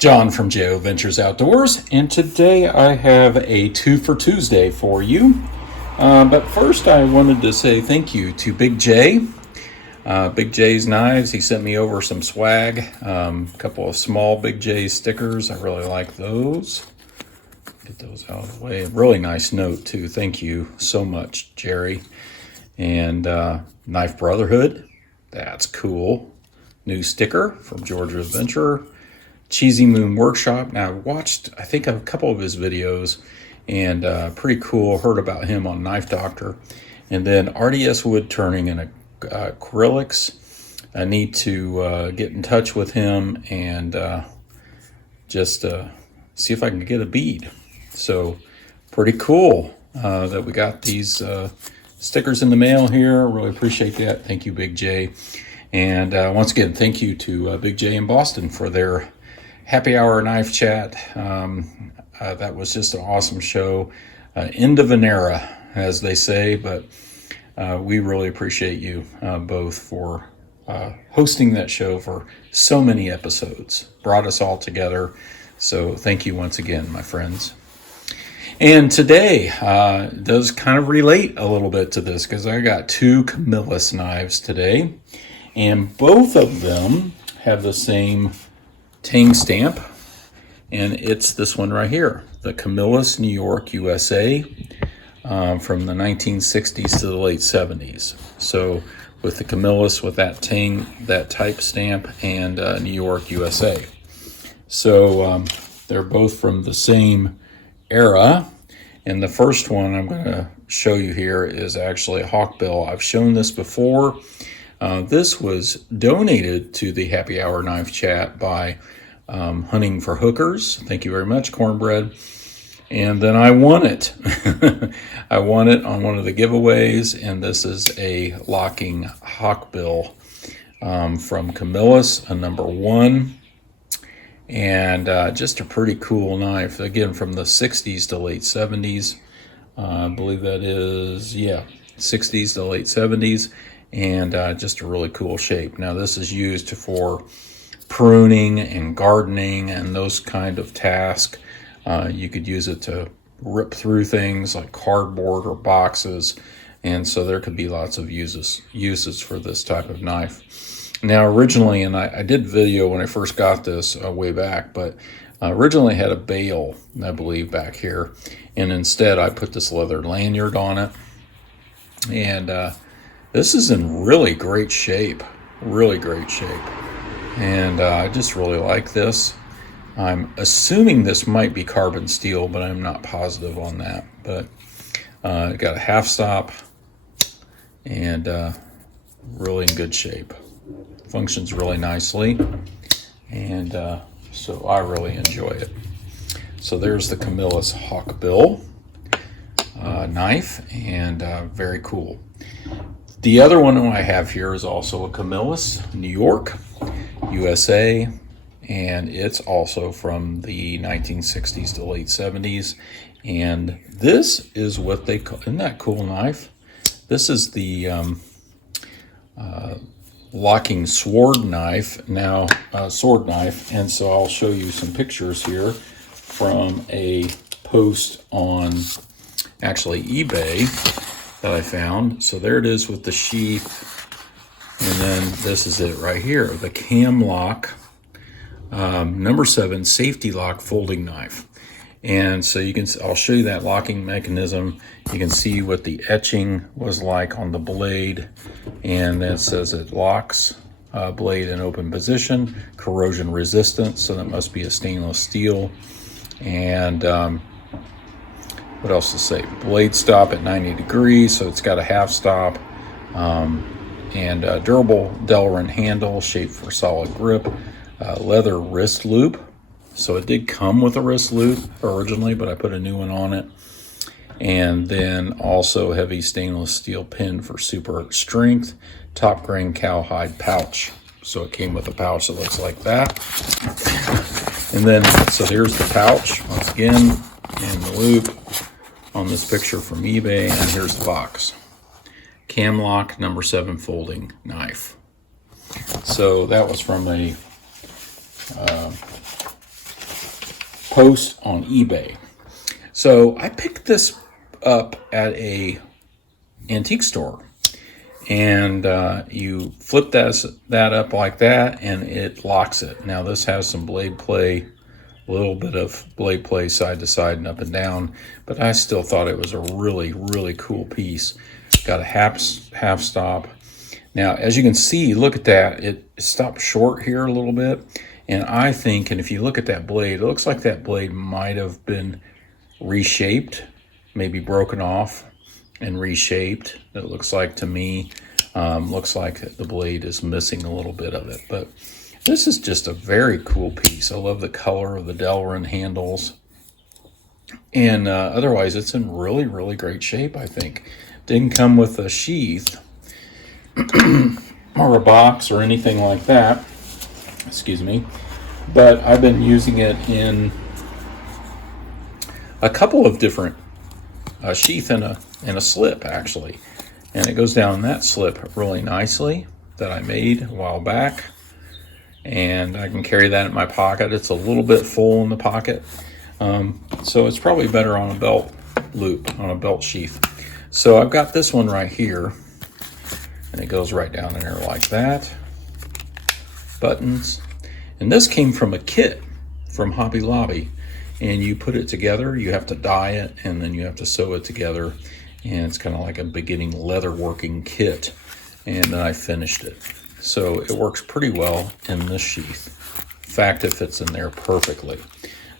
John from J.O. Ventures Outdoors, and today I have a 2 for Tuesday for you. But first I wanted to say thank you to Big J. Big J's Knives, he sent me over some swag, a couple of small Big J stickers. I really like those. Get those out of the way. A really nice note too. Thank you so much, Jerry. And Knife Brotherhood, that's cool. New sticker from Georgia's Adventurer. Cheesy Moon Workshop. Now, I've watched, I think, a couple of his videos, and pretty cool. Heard about him on Knife Doctor. And then RDS Wood Turning and acrylics. I need to get in touch with him and just see if I can get a bead. So, pretty cool that we got these stickers in the mail here. Really appreciate that. Thank you, Big J. And once again, thank you to Big J in Boston for their happy hour knife chat. That was just an awesome show. End of an era, as they say, but we really appreciate you both for hosting that show for so many episodes. Brought us all together. So thank you once again, my friends. And today does kind of relate a little bit to this because I got two Camillus knives today, and both of them have the same tang stamp, and it's this one right here, the Camillus, New York, USA, from the 1960s to the late 70s. So with the Camillus with that tang, that type stamp, and New York, USA. So they're both from the same era, and the first one I'm going to show you here is actually a Hawkbill. I've shown this before. This was donated to the Happy Hour Knife Chat by Hunting for Hookers. Thank you very much, Cornbread. And then I won it. I won it on one of the giveaways, and this is a locking Hawkbill from Camillus, a number 1. And just a pretty cool knife. Again, from the 60s to late 70s. I believe that is, 60s to late 70s. And just a really cool shape. Now this is used for pruning and gardening and those kind of tasks. You could use it to rip through things like cardboard or boxes, and so there could be lots of uses for this type of knife. Now originally, and I did video when I first got this way back, but originally had a bail, I believe, back here, and instead I put this leather lanyard on it, and this is in really great shape, and I just really like this. I'm assuming this might be carbon steel, but I'm not positive on that. But got a half stop and really in good shape. Functions really nicely, and so I really enjoy it. So there's the Camillus Hawkbill knife, and very cool. The other one I have here is also a Camillus, New York, USA, and it's also from the 1960s to late 70s. And this is what they call, isn't that cool knife? This is the locking sword knife, now sword knife. And so I'll show you some pictures here from a post on actually eBay that I found. So there it is with the sheath, and then this is it right here, the cam lock number 7 safety lock folding knife. And so you can, I'll show you that locking mechanism. You can see what the etching was like on the blade, and it says it locks blade in open position, corrosion resistant, so that must be a stainless steel. And what else to say? Blade stop at 90 degrees, so it's got a half stop, and a durable Delrin handle shaped for solid grip. Leather wrist loop, so it did come with a wrist loop originally, but I put a new one on it. And then also heavy stainless steel pin for super strength, top grain cowhide pouch. So it came with a pouch that looks like that. And then, so here's the pouch once again, and the loop on this picture from eBay, and here's the box. Cam lock number 7 folding knife. So that was from a post on eBay. So I picked this up at a antique store, and you flip that up like that, and it locks it. Now this has some blade play, a little bit of blade play side to side and up and down, but I still thought it was a really, really cool piece. Got a half stop. Now, as you can see, look at that. It stopped short here a little bit, and I think, and if you look at that blade, it looks like that blade might have been reshaped, maybe broken off and reshaped. It looks like to me, looks like the blade is missing a little bit of it, but this is just a very cool piece. I love the color of the Delrin handles, and otherwise it's in really, really great shape, I think. Didn't come with a sheath or a box or anything like that, excuse me, but I've been using it in a couple of different sheath and a slip, actually, and it goes down that slip really nicely that I made a while back, and I can carry that in my pocket. It's a little bit full in the pocket, so it's probably better on a belt loop, on a belt sheath. So I've got this one right here, and it goes right down in there like that. Buttons, and this came from a kit from Hobby Lobby, and you put it together. You have to dye it, and then you have to sew it together, and it's kind of like a beginning leather working kit, and then I finished it. So it works pretty well in this sheath. In fact, it fits in there perfectly.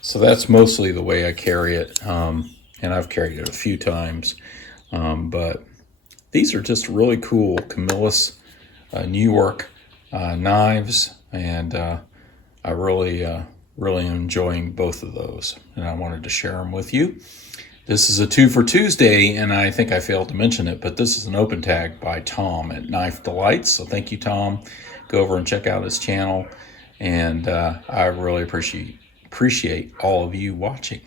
So that's mostly the way I carry it, and I've carried it a few times, but these are just really cool Camillus New York knives, and I really am enjoying both of those, and I wanted to share them with you. This is a 2 for Tuesday, and I think I failed to mention it, but this is an open tag by Tom at Knife Delights. So thank you, Tom. Go over and check out his channel, and I really appreciate all of you watching.